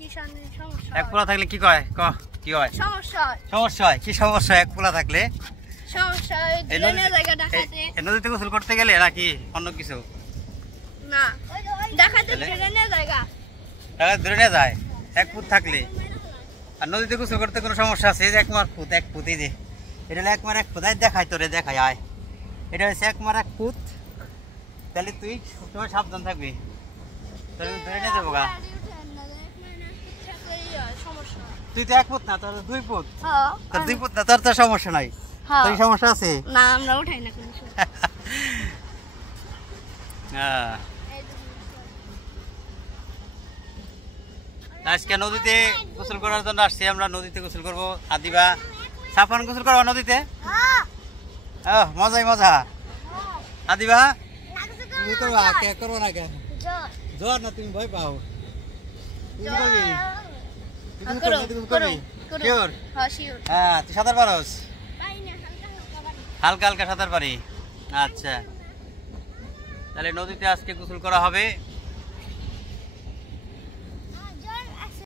এক পোলা থাকলে কি কয় কি হয়? সমস্যা হয়। কি সমস্যা এক পোলা থাকলে? নদীতে গোসল করতে গেলে নাকি অন্য কিছু? ধরে নিয়ে যায় এক ফুট থাকলে। আর নদীতে গোসল করতে কোনো সমস্যা আছে? এক ফুট এই যে এটা হলো এক ফুট। দেখাই তোরে, দেখাই আয়। এটা হচ্ছে এক ফুট। তাহলে তুই সবসময় সাবধান থাকবি, তোর ধরে নিয়ে যাবো গা। তুই তো এক ফুট না, তোর 2 ফুট। তোর 2 ফুট না, তোর তো সমস্যা নাই। তোর সমস্যা আছে না, আমরা উঠাই না কোনো। আজকে নদীতে গোসল করার জন্য আসছি আমরা। নদীতে গোসল করবো। আদিবা সাফান গোসল করবো নদীতে। মজাই মজা। আদিবা তুমি করবা? কে করবো না? কে জ্বর না? তুমি ভয় পাও? হ্যাঁ, তুই সাঁতার পারস? হালকা হালকা সাঁতার পারি। আচ্ছা, তাহলে নদীতে আজকে গোসল করা হবে।